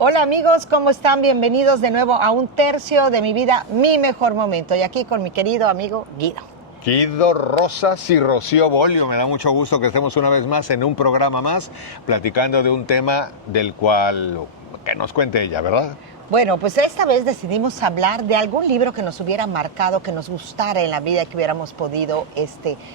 Hola amigos, ¿cómo están? Bienvenidos de nuevo a un tercio de mi vida, mi mejor momento. Y aquí con mi querido amigo Guido. Guido Rosas y Rocío Bolio, me da mucho gusto que estemos una vez más en un programa más, platicando de un tema del cual, que nos cuente ella, ¿verdad? Bueno, pues esta vez decidimos hablar de algún libro que nos hubiera marcado, que nos gustara en la vida, que hubiéramos podido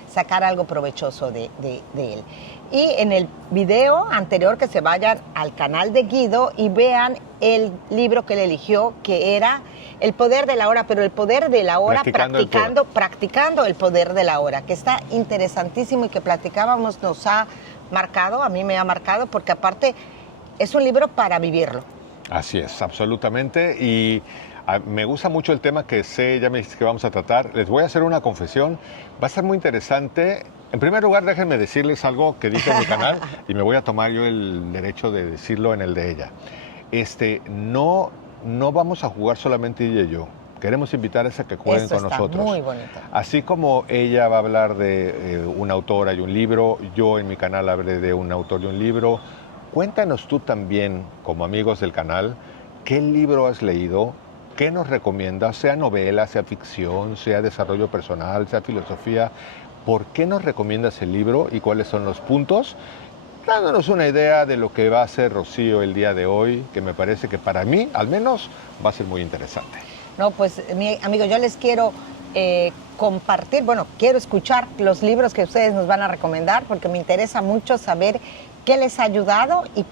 sacar algo provechoso de él. Y en el video anterior que se vayan al canal de Guido y vean el libro que él eligió, que era El poder de la hora, pero el poder de la hora practicando el poder de la hora, que está interesantísimo y que platicábamos, nos ha marcado, a mí me ha marcado, porque aparte es un libro para vivirlo. Así es, absolutamente. Y me gusta mucho el tema que sé, ya me dijiste que vamos a tratar. Les voy a hacer una confesión. Va a ser muy interesante. En primer lugar, déjenme decirles algo que dije en mi canal y me voy a tomar yo el derecho de decirlo en el de ella. No vamos a jugar solamente ella y yo. Queremos invitarles a que jueguen con nosotros. Muy bonito. Así como ella va a hablar de una autora y un libro, yo en mi canal hablé de un autor y un libro. Cuéntanos tú también, como amigos del canal, qué libro has leído, qué nos recomiendas, sea novela, sea ficción, sea desarrollo personal, sea filosofía. ¿Por qué nos recomiendas el libro y cuáles son los puntos? Dándonos una idea de lo que va a hacer Rocío el día de hoy, que me parece que para mí, al menos, va a ser muy interesante. No, pues, mi amigo, yo les quiero compartir, quiero escuchar los libros que ustedes nos van a recomendar, porque me interesa mucho saber qué les ha ayudado y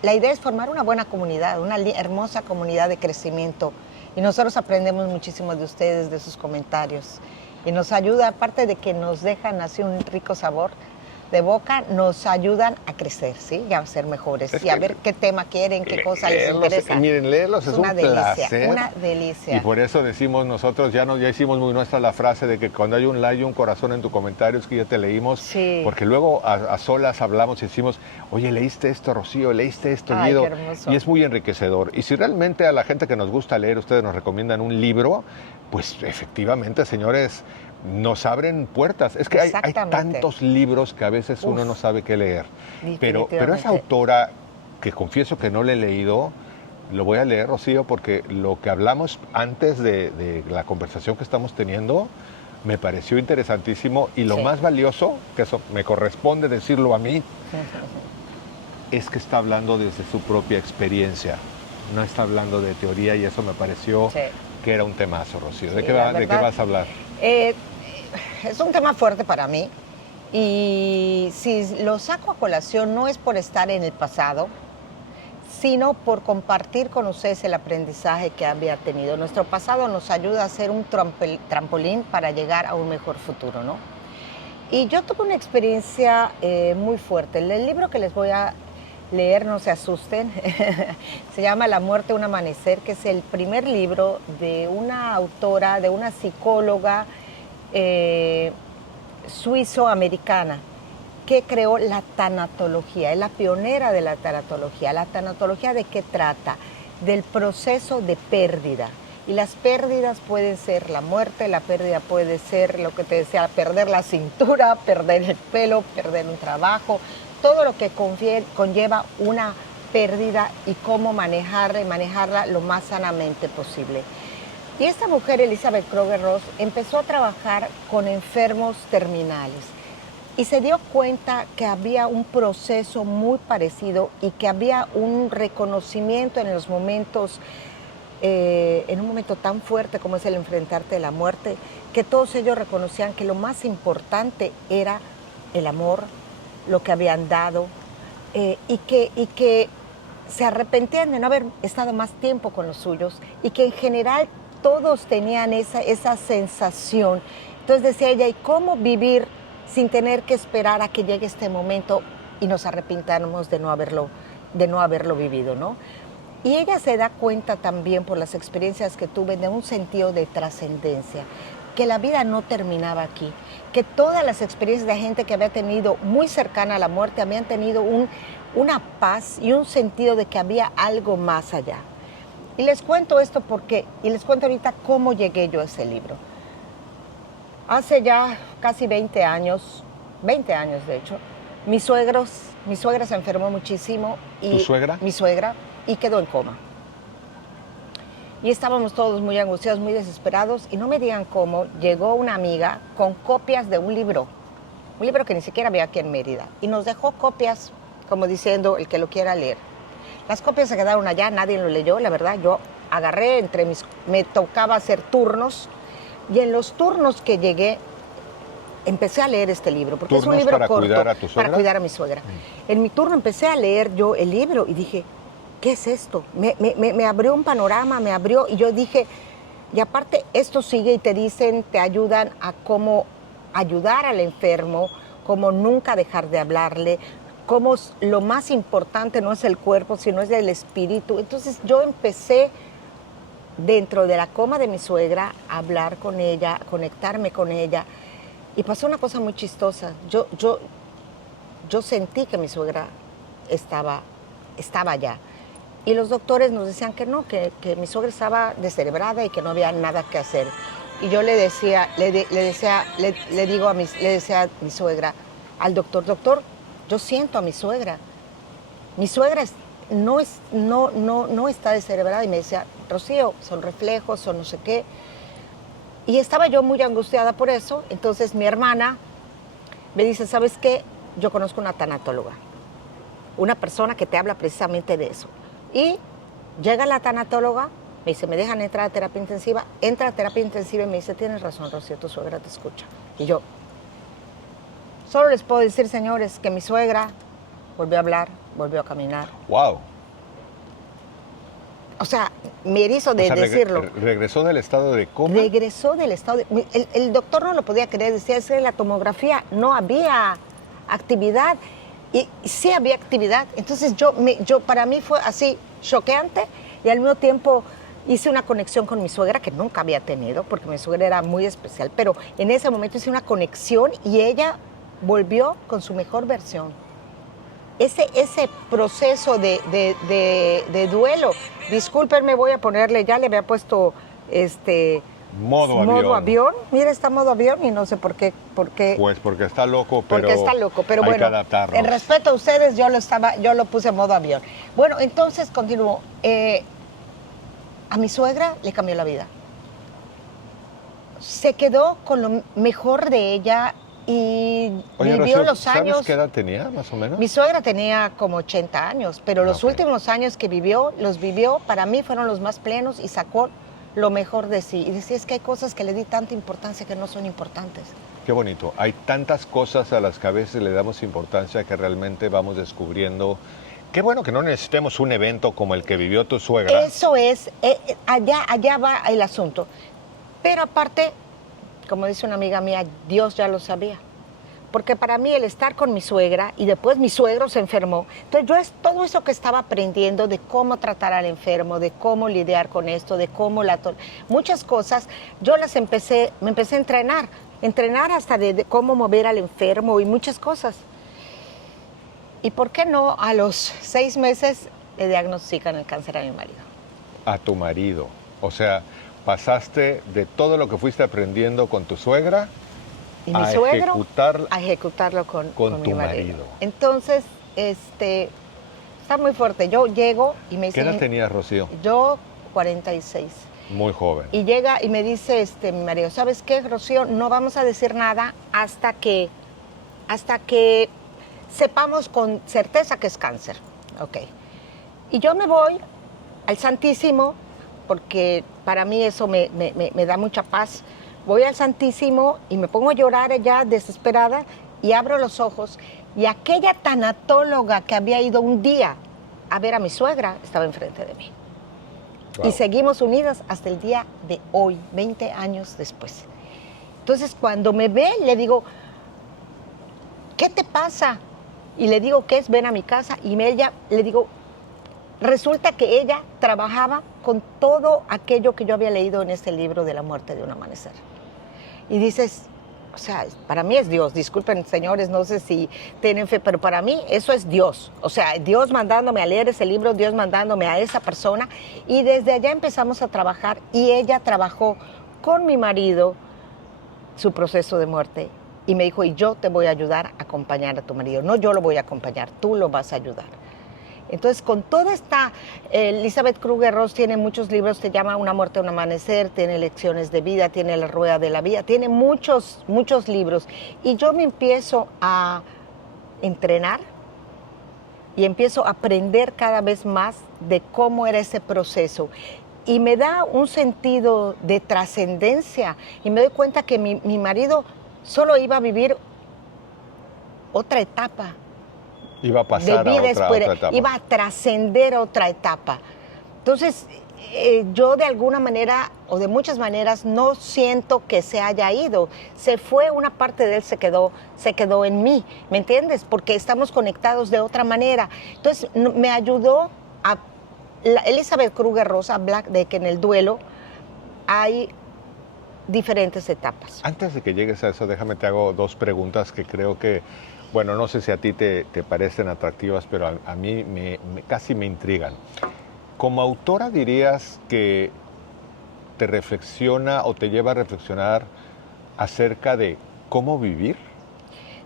la idea es formar una buena comunidad, una hermosa comunidad de crecimiento. Y nosotros aprendemos muchísimo de ustedes, de sus comentarios. Y nos ayuda, aparte de que nos dejan así un rico sabor de boca, nos ayudan a crecer, ¿sí? Y a ser mejores. Y a ver qué tema quieren, qué cosa les interesa. Miren, leerlos es un placer. Una delicia. Y por eso decimos nosotros, ya hicimos muy nuestra la frase de que cuando hay un like y un corazón en tu comentario es que ya te leímos. Sí. Porque luego a solas hablamos y decimos, oye, ¿leíste esto, Rocío? ¿Leíste esto, Guido? Qué hermoso. Y es muy enriquecedor. Y si realmente a la gente que nos gusta leer, ustedes nos recomiendan un libro, pues efectivamente, señores, nos abren puertas. Es que hay tantos libros que a veces uno no sabe qué leer. Pero esa autora, que confieso que no le he leído, lo voy a leer, Rocío, porque lo que hablamos antes de la conversación que estamos teniendo me pareció interesantísimo y lo más valioso, que eso me corresponde decirlo a mí, es que está hablando desde su propia experiencia. No está hablando de teoría y eso me pareció que era un temazo, Rocío. ¿De qué vas a hablar? Es un tema fuerte para mí y si lo saco a colación no es por estar en el pasado, sino por compartir con ustedes el aprendizaje que había tenido. Nuestro pasado nos ayuda a ser un trampolín para llegar a un mejor futuro, ¿no? Y yo tuve una experiencia muy fuerte. El libro que les voy a leer, no se asusten, se llama La muerte, un amanecer, que es el primer libro de una autora, de una psicóloga suizo-americana que creó la tanatología, es la pionera de la tanatología. ¿La tanatología de qué trata? Del proceso de pérdida. Y las pérdidas pueden ser la muerte, la pérdida puede ser lo que te decía, perder la cintura, perder el pelo, perder un trabajo, todo lo que conlleva una pérdida y cómo manejarla lo más sanamente posible. Y esta mujer, Elizabeth Kübler-Ross, empezó a trabajar con enfermos terminales y se dio cuenta que había un proceso muy parecido y que había un reconocimiento en los momentos, en un momento tan fuerte como es el enfrentarte a la muerte, que todos ellos reconocían que lo más importante era el amor, lo que habían dado, y que se arrepentían de no haber estado más tiempo con los suyos y que en general todos tenían esa sensación. Entonces decía ella, ¿y cómo vivir sin tener que esperar a que llegue este momento y nos arrepintamos de no haberlo vivido, ¿no? Y ella se da cuenta también por las experiencias que tuve de un sentido de trascendencia, que la vida no terminaba aquí, que todas las experiencias de gente que había tenido muy cercana a la muerte habían tenido una paz y un sentido de que había algo más allá. Y les cuento esto y les cuento ahorita cómo llegué yo a ese libro. Hace ya casi 20 años de hecho, mi suegra se enfermó muchísimo. Y ¿tu suegra? Mi suegra y quedó en coma. Y estábamos todos muy angustiados, muy desesperados, y no me digan cómo, llegó una amiga con copias de un libro que ni siquiera había aquí en Mérida, y nos dejó copias, como diciendo, el que lo quiera leer. Las copias se quedaron allá, nadie lo leyó, la verdad. Yo agarré, me tocaba hacer turnos, y en los turnos que llegué, empecé a leer este libro, porque es un libro para corto. Cuidar a tu suegra? Para cuidar a mi suegra. En mi turno empecé a leer yo el libro y dije, ¿qué es esto? Me abrió un panorama, y yo dije, y aparte esto sigue y te dicen, te ayudan a cómo ayudar al enfermo, cómo nunca dejar de hablarle, cómo lo más importante no es el cuerpo, sino es el espíritu. Entonces yo empecé dentro de la coma de mi suegra a hablar con ella, a conectarme con ella, y pasó una cosa muy chistosa. Yo sentí que mi suegra estaba allá. Y los doctores nos decían que no, que mi suegra estaba descerebrada y que no había nada que hacer. Y yo le decía a mi suegra, al doctor, yo siento a mi suegra. Mi suegra no está descerebrada. Y me decía, Rocío, son reflejos, son no sé qué. Y estaba yo muy angustiada por eso. Entonces mi hermana me dice, ¿sabes qué? Yo conozco una tanatóloga, una persona que te habla precisamente de eso. Y llega la tanatóloga, me dice, ¿me dejan entrar a terapia intensiva? Entra a terapia intensiva y me dice, tienes razón, Rocío, tu suegra te escucha. Y yo, solo les puedo decir, señores, que mi suegra volvió a hablar, volvió a caminar. ¡Wow! O sea, me erizo de decirlo. ¿Regresó del estado de coma? Regresó del estado de... El doctor no lo podía creer, decía, es que la tomografía no había actividad. Y sí había actividad. Entonces para mí fue así choqueante, y al mismo tiempo hice una conexión con mi suegra que nunca había tenido, porque mi suegra era muy especial, pero en ese momento hice una conexión y ella volvió con su mejor versión. Ese proceso de duelo, discúlpenme, voy a ponerle, ya le había puesto modo avión. Mira, está modo avión y no sé por qué. Pues porque está loco, pero pero hay bueno, que adaptarnos. En respeto a ustedes, yo lo puse en modo avión. Bueno, entonces continúo. A mi suegra le cambió la vida. Se quedó con lo mejor de ella y vivió Rocío, los años. ¿sabes qué edad tenía, más o menos? Mi suegra tenía como 80 años, pero los últimos años que vivió, para mí fueron los más plenos, y sacó lo mejor de sí. Y decía, es que hay cosas que le di tanta importancia que no son importantes. Qué bonito. Hay tantas cosas a las que a veces le damos importancia que realmente vamos descubriendo. Qué bueno que no necesitemos un evento como el que vivió tu suegra. Eso es, allá va el asunto. Pero aparte, como dice una amiga mía, Dios ya lo sabía. Porque para mí el estar con mi suegra, y después mi suegro se enfermó, entonces todo eso que estaba aprendiendo de cómo tratar al enfermo, de cómo lidiar con esto, de cómo muchas cosas, yo me empecé a entrenar hasta de cómo mover al enfermo y muchas cosas. ¿Y por qué no a los 6 meses le diagnostican el cáncer a mi marido? A tu marido. O sea, pasaste de todo lo que fuiste aprendiendo con tu suegra y mi suegro a ejecutarlo con tu mi marido. Entonces, está muy fuerte. Yo llego y me dice... ¿Qué edad tenías, Rocío? Yo, 46. Muy joven. Y llega y me dice mi marido, ¿sabes qué, Rocío? No vamos a decir nada hasta que sepamos con certeza que es cáncer. Ok. Y yo me voy al Santísimo, porque para mí eso me da mucha paz. Voy al Santísimo y me pongo a llorar allá desesperada, y abro los ojos, y aquella tanatóloga que había ido un día a ver a mi suegra estaba enfrente de mí. Wow. Y seguimos unidas hasta el día de hoy, 20 años después. Entonces, cuando me ve, le digo, ¿qué te pasa? Y le digo, ¿qué es? Ven a mi casa. Y ella, le digo, resulta que ella trabajaba con todo aquello que yo había leído en este libro de La muerte de un amanecer. Y dices, o sea, para mí es Dios. Disculpen, señores, no sé si tienen fe, pero para mí eso es Dios. O sea, Dios mandándome a leer ese libro, Dios mandándome a esa persona. Y desde allá empezamos a trabajar, y ella trabajó con mi marido su proceso de muerte. Y me dijo, y yo te voy a ayudar a acompañar a tu marido. No yo lo voy a acompañar, tú lo vas a ayudar. Entonces, con toda esta, Elizabeth Kübler-Ross tiene muchos libros, se llama Una muerte, un amanecer, tiene Lecciones de vida, tiene La rueda de la vida, tiene muchos libros. Y yo me empiezo a entrenar y empiezo a aprender cada vez más de cómo era ese proceso. Y me da un sentido de trascendencia y me doy cuenta que mi marido solo iba a vivir otra etapa. Iba a pasar de vida, a otra etapa. Iba a trascender otra etapa. Entonces, yo de alguna manera o de muchas maneras no siento que se haya ido. Se fue, una parte de él se quedó en mí, ¿me entiendes? Porque estamos conectados de otra manera. Entonces, me ayudó a... Elizabeth Kübler-Ross habla de que en el duelo hay diferentes etapas. Antes de que llegues a eso, déjame te hago dos preguntas que creo que, bueno, no sé si a ti te parecen atractivas, pero a mí casi me intrigan. Como autora, ¿dirías que te reflexiona o te lleva a reflexionar acerca de cómo vivir?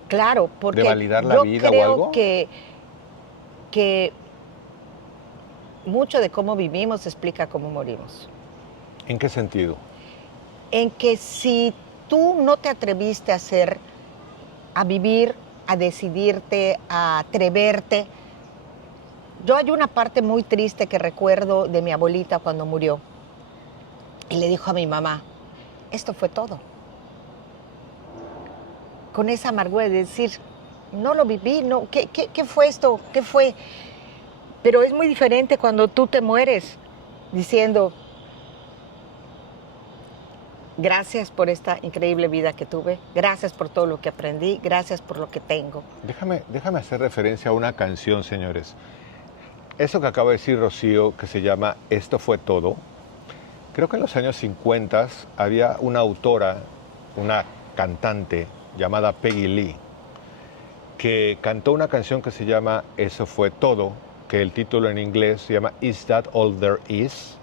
Claro, porque ¿de validar la vida o algo? Yo creo que mucho de cómo vivimos explica cómo morimos. ¿En qué sentido? En que si tú no te atreviste a vivir, a decidirte, a atreverte. Yo hay una parte muy triste que recuerdo de mi abuelita cuando murió. Y le dijo a mi mamá, esto fue todo. Con esa amargura de decir, no lo viví, no, ¿qué fue esto? ¿Qué fue? Pero es muy diferente cuando tú te mueres diciendo, gracias por esta increíble vida que tuve, gracias por todo lo que aprendí, gracias por lo que tengo. Déjame hacer referencia a una canción, señores. Eso que acaba de decir Rocío, que se llama Esto fue todo, creo que en los años 50 había una autora, una cantante llamada Peggy Lee, que cantó una canción que se llama Eso fue todo, que el título en inglés se llama Is That All There Is,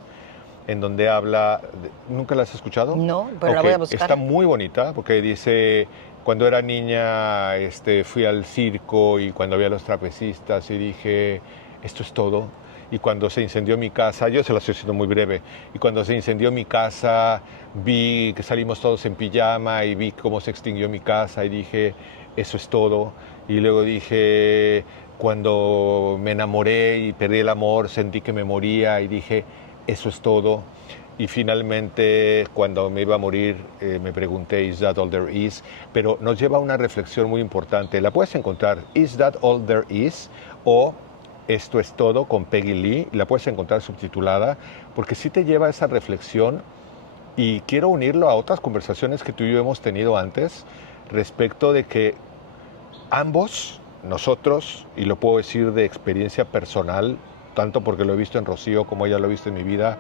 en donde habla... ¿Nunca la has escuchado? No, pero la voy a buscar. Está muy bonita porque dice, cuando era niña fui al circo y cuando había los trapecistas y dije, esto es todo. Y cuando se incendió mi casa, yo se la estoy haciendo muy breve, y cuando se incendió mi casa vi que salimos todos en pijama y vi cómo se extinguió mi casa y dije, eso es todo. Y luego dije, cuando me enamoré y perdí el amor, sentí que me moría y dije, eso es todo. Y finalmente, cuando me iba a morir, me pregunté, ¿Is that all there is? Pero nos lleva a una reflexión muy importante. La puedes encontrar, ¿Is that all there is? O Esto es todo, con Peggy Lee. La puedes encontrar subtitulada, porque sí te lleva a esa reflexión. Y quiero unirlo a otras conversaciones que tú y yo hemos tenido antes, respecto de que ambos, nosotros, y lo puedo decir de experiencia personal, tanto porque lo he visto en Rocío como ella lo ha visto en mi vida,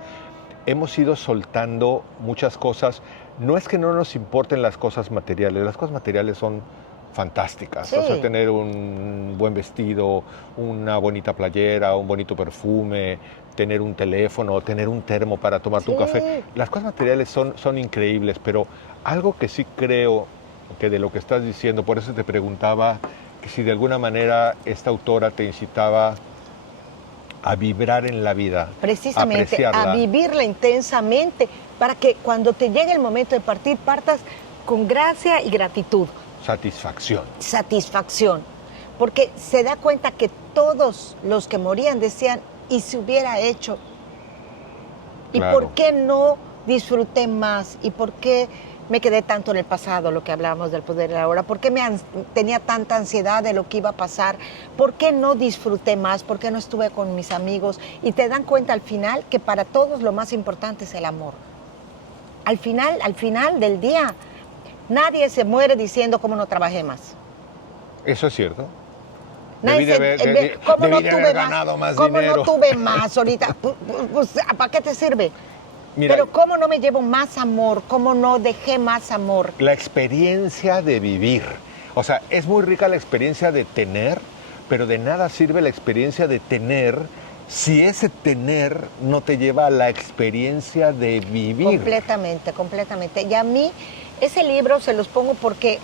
hemos ido soltando muchas cosas. No es que no nos importen las cosas materiales son fantásticas. Sí. O sea, tener un buen vestido, una bonita playera, un bonito perfume, tener un teléfono, tener un termo para tomarte un café. Las cosas materiales son increíbles, pero algo que sí creo que de lo que estás diciendo, por eso te preguntaba que si de alguna manera esta autora te incitaba a vibrar en la vida, precisamente, a vivirla intensamente, para que cuando te llegue el momento de partir, partas con gracia y gratitud. Satisfacción. Porque se da cuenta que todos los que morían decían, ¿y si hubiera hecho? ¿Y claro. por qué no disfruté más? ¿Y por qué me quedé tanto en el pasado, lo que hablábamos del poder de la hora? ¿Por qué tenía tanta ansiedad de lo que iba a pasar? ¿Por qué no disfruté más? ¿Por qué no estuve con mis amigos? Y te dan cuenta al final que para todos lo más importante es el amor. Al final del día, nadie se muere diciendo cómo no trabajé más. Eso es cierto. Debí de haber ganado más ¿cómo dinero. no tuve más ahorita? Pues, ¿para qué te sirve? Mira, pero ¿cómo no me llevo más amor? ¿Cómo no dejé más amor? La experiencia de vivir. O sea, es muy rica la experiencia de tener, pero de nada sirve la experiencia de tener si ese tener no te lleva a la experiencia de vivir. Completamente. Y a mí, ese libro se los pongo porque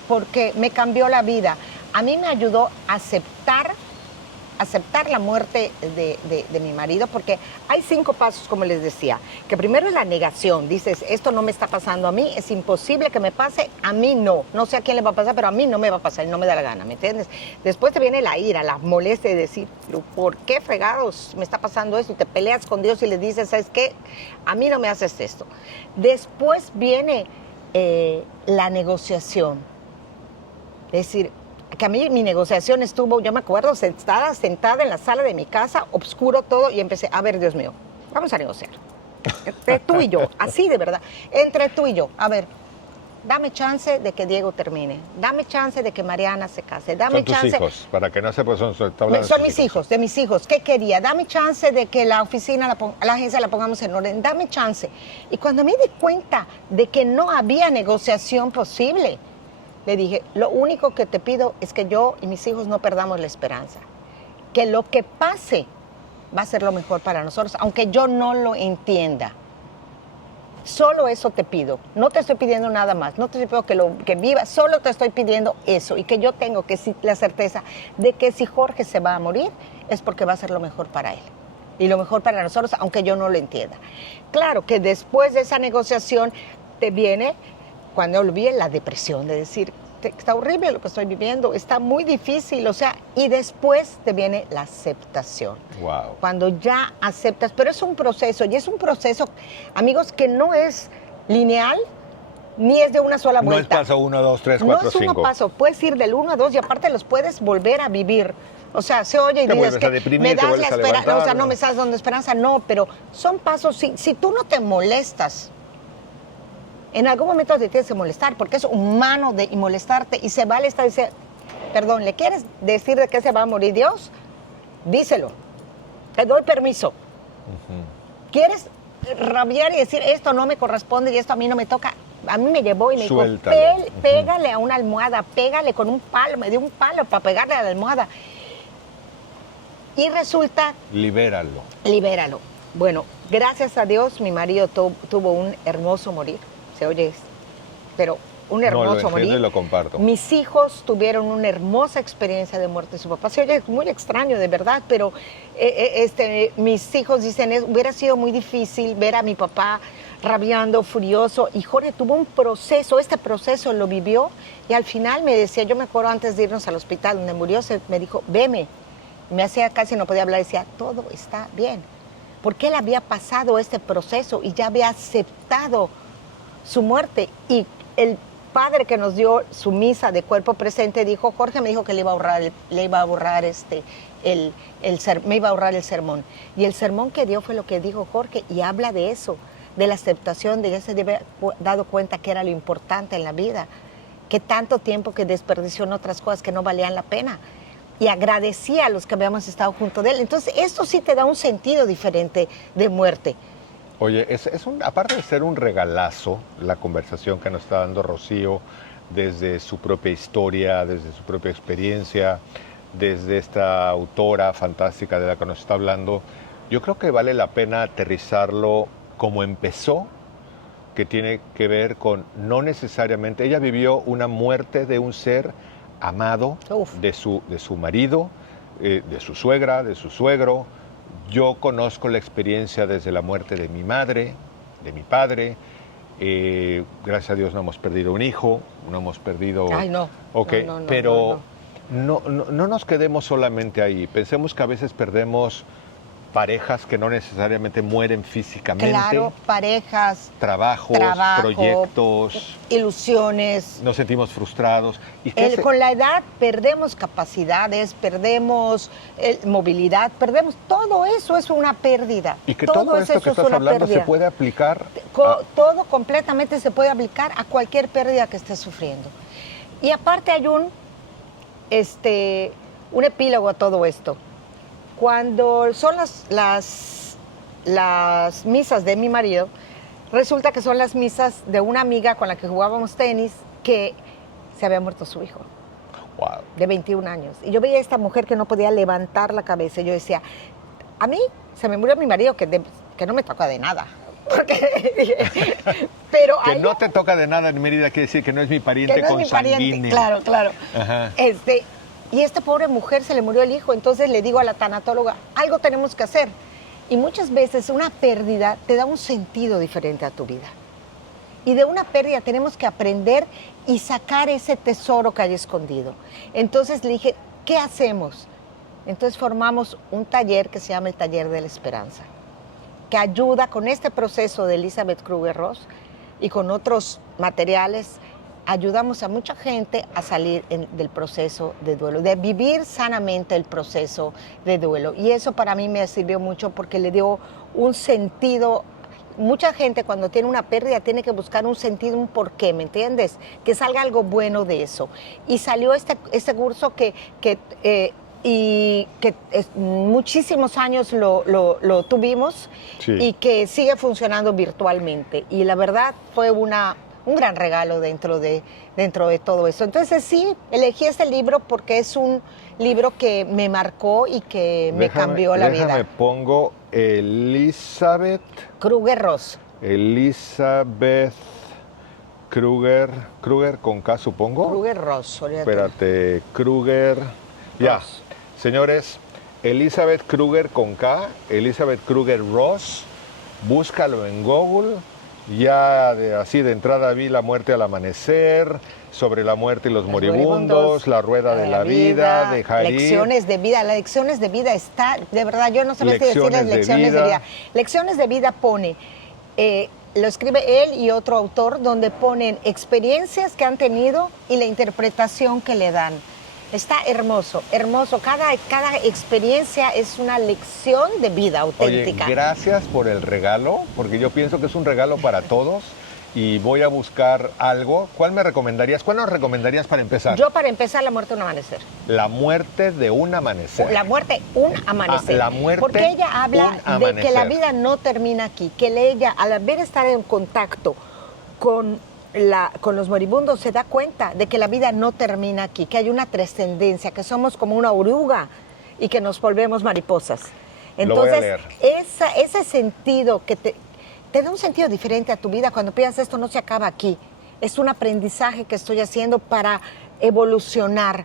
me cambió la vida. A mí me ayudó a aceptar aceptar la muerte de mi marido, porque hay 5 pasos, como les decía, que primero es la negación. Dices, esto no me está pasando a mí, es imposible que me pase, a mí no sé a quién le va a pasar, pero a mí no me va a pasar y no me da la gana, ¿me entiendes? Después te viene la ira, la molestia de decir, ¿por qué fregados me está pasando esto? Y te peleas con Dios y le dices, ¿sabes qué? A mí no me haces esto. Después viene la negociación. Es decir, que a mí mi negociación estuvo, yo me acuerdo, sentada en la sala de mi casa, oscuro todo, y empecé, a ver, Dios mío, vamos a negociar. Entre tú y yo, así de verdad, entre tú y yo, a ver, dame chance de que Diego termine, dame chance de que Mariana se case, dame son tus chance... hijos, para que no sepas, son mis hijos, de mis hijos, ¿qué quería? Dame chance de que la oficina, la agencia la pongamos en orden, dame chance. Y cuando me di cuenta de que no había negociación posible, le dije, lo único que te pido es que yo y mis hijos no perdamos la esperanza. Que lo que pase va a ser lo mejor para nosotros, aunque yo no lo entienda. Solo eso te pido. No te estoy pidiendo nada más. No te estoy pidiendo que vivas, solo te estoy pidiendo eso. Y que yo tengo la certeza de que si Jorge se va a morir, es porque va a ser lo mejor para él. Y lo mejor para nosotros, aunque yo no lo entienda. Claro que después de esa negociación te viene... Cuando olvidé la depresión, de decir, está horrible lo que estoy viviendo, está muy difícil, o sea, y después te viene la aceptación. Wow. Cuando ya aceptas, pero es un proceso, y es un proceso, amigos, que no es lineal, ni es de una sola vuelta. No es paso 1, 2, 3, 4, 5. No es uno paso, puedes ir del 1 a 2 y aparte los puedes volver a vivir. O sea, se oye y dices que me das la esperanza, o sea, no me estás dando esperanza, no, pero son pasos, si tú no te molestas, en algún momento te tienes que molestar, porque es humano y molestarte, y se vale estar y decir, perdón, ¿le quieres decir de qué se va a morir Dios? Díselo, te doy permiso. ¿Quieres rabiar y decir, esto no me corresponde y esto a mí no me toca? A mí me llevó y me dijo, pégale a una almohada, pégale con un palo, me dio un palo para pegarle a la almohada. Y resulta... Libéralo. Bueno, gracias a Dios, mi marido tuvo un hermoso morir. Se oye, pero un hermoso morir. Y lo comparto. Mis hijos tuvieron una hermosa experiencia de muerte de su papá. Se oye muy extraño, de verdad, pero mis hijos dicen, hubiera sido muy difícil ver a mi papá rabiando, furioso, y Jorge tuvo un proceso, este proceso lo vivió, y al final me decía, yo me acuerdo antes de irnos al hospital donde murió, me dijo, veme, me hacía casi no podía hablar, decía, todo está bien, porque él había pasado este proceso y ya había aceptado su muerte, y el padre que nos dio su misa de cuerpo presente dijo, Jorge me dijo que me iba a ahorrar el sermón, y el sermón que dio fue lo que dijo Jorge, y habla de eso, de la aceptación, de que se debe haber dado cuenta que era lo importante en la vida, que tanto tiempo que desperdició en otras cosas que no valían la pena, y agradecía a los que habíamos estado junto de él. Entonces esto sí te da un sentido diferente de muerte. Oye, aparte de ser un regalazo, la conversación que nos está dando Rocío desde su propia historia, desde su propia experiencia, desde esta autora fantástica de la que nos está hablando, yo creo que vale la pena aterrizarlo como empezó, que tiene que ver con no necesariamente, ella vivió una muerte de un ser amado, de su marido, de su suegra, de su suegro. Yo conozco la experiencia desde la muerte de mi madre, de mi padre. Gracias a Dios no hemos perdido un hijo, no hemos perdido... Ay, no. Okay, no, pero no nos quedemos solamente ahí. Pensemos que a veces perdemos parejas que no necesariamente mueren físicamente. Claro, parejas, trabajo, proyectos, ilusiones. Nos sentimos frustrados. Con la edad perdemos capacidades, perdemos movilidad, perdemos todo eso, es una pérdida. Y que todo esto que estás hablando se puede aplicar. Todo completamente se puede aplicar a cualquier pérdida que estés sufriendo. Y aparte hay un epílogo a todo esto. Cuando son las misas de mi marido, resulta que son las misas de una amiga con la que jugábamos tenis que se había muerto su hijo. Wow. De 21 años. Y yo veía a esta mujer que no podía levantar la cabeza. Y yo decía, a mí se me murió mi marido que no me toca de nada. Pero que no te toca de nada en Mérida quiere decir que no es mi pariente consanguíneo. Claro. Ajá. y a esta pobre mujer se le murió el hijo, entonces le digo a la tanatóloga, algo tenemos que hacer. Y muchas veces una pérdida te da un sentido diferente a tu vida. Y de una pérdida tenemos que aprender y sacar ese tesoro que hay escondido. Entonces le dije, ¿qué hacemos? Entonces formamos un taller que se llama el Taller de la Esperanza, que ayuda con este proceso de Elizabeth Kübler-Ross y con otros materiales. Ayudamos a mucha gente a salir del proceso de duelo, de vivir sanamente el proceso de duelo. Y eso para mí me sirvió mucho porque le dio un sentido. Mucha gente cuando tiene una pérdida tiene que buscar un sentido, un porqué, ¿me entiendes? Que salga algo bueno de eso. Y salió este curso que muchísimos años lo tuvimos, sí, y que sigue funcionando virtualmente. Y la verdad fue un gran regalo dentro de todo eso. Entonces sí, elegí este libro porque es un libro que me marcó y que me cambió la vida. Me pongo Elizabeth Kübler-Ross. Elizabeth Kübler con K, supongo. Kübler-Ross. Espérate, Kübler. Ya, señores, Elizabeth Kübler con K, Elizabeth Kübler-Ross. Búscalo en Google. Ya así de entrada vi La muerte al amanecer, Sobre la muerte y los moribundos, La rueda de la vida, de Jari. Lecciones de vida. Las lecciones de vida está, de verdad, yo no sabía qué decirles lecciones de vida. Lecciones de vida pone, lo escribe él y otro autor, donde ponen experiencias que han tenido y la interpretación que le dan. Está hermoso, hermoso. Cada experiencia es una lección de vida auténtica. Oye, gracias por el regalo, porque yo pienso que es un regalo para todos y voy a buscar algo. ¿Cuál me recomendarías? ¿Cuál nos recomendarías para empezar? Yo para empezar, La muerte de un amanecer. La muerte de un amanecer. La muerte, un amanecer. La muerte, porque ella habla de que la vida no termina aquí, que ella, al haber estar en contacto con los moribundos, se da cuenta de que la vida no termina aquí, que hay una trascendencia, que somos como una oruga y que nos volvemos mariposas. Entonces, ese sentido que te da un sentido diferente a tu vida cuando piensas esto no se acaba aquí. Es un aprendizaje que estoy haciendo para evolucionar,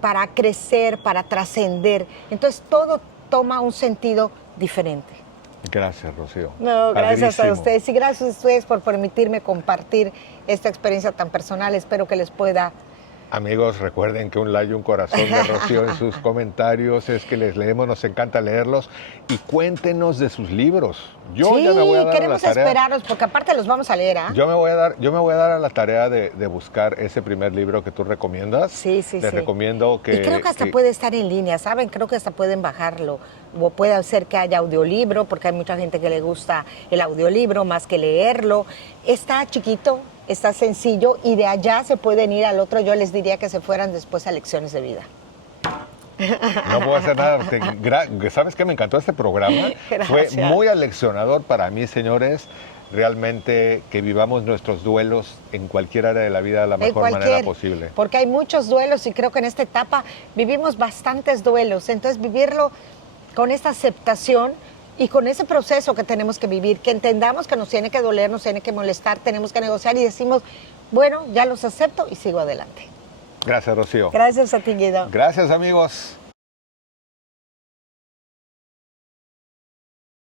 para crecer, para trascender. Entonces, todo toma un sentido diferente. Gracias, Rocío. No, gracias a ustedes y gracias a ustedes por permitirme compartir esta experiencia tan personal. Espero que les pueda... Amigos, recuerden que un like y un corazón de Rocío en sus comentarios es que les leemos, nos encanta leerlos y cuéntenos de sus libros. Yo ya me voy a dar queremos la tarea, esperaros porque aparte los vamos a leer, ¿ah? Yo me voy a dar a la tarea de buscar ese primer libro que tú recomiendas. Sí. Les recomiendo que... Y creo que hasta puede estar en línea, ¿saben? Creo que hasta pueden bajarlo. O puede ser que haya audiolibro, porque hay mucha gente que le gusta el audiolibro más que leerlo. Está chiquito, está sencillo y de allá se pueden ir al otro. Yo les diría que se fueran después a Lecciones de Vida. No puedo hacer nada. ¿Sabes qué? Me encantó este programa. Gracias. Fue muy aleccionador para mí, señores. Realmente que vivamos nuestros duelos en cualquier área de la vida de la mejor manera posible. Porque hay muchos duelos y creo que en esta etapa vivimos bastantes duelos. Entonces vivirlo con esta aceptación y con ese proceso que tenemos que vivir, que entendamos que nos tiene que doler, nos tiene que molestar, tenemos que negociar y decimos, bueno, ya los acepto y sigo adelante. Gracias, Rocío. Gracias a ti, Guido. Gracias, amigos.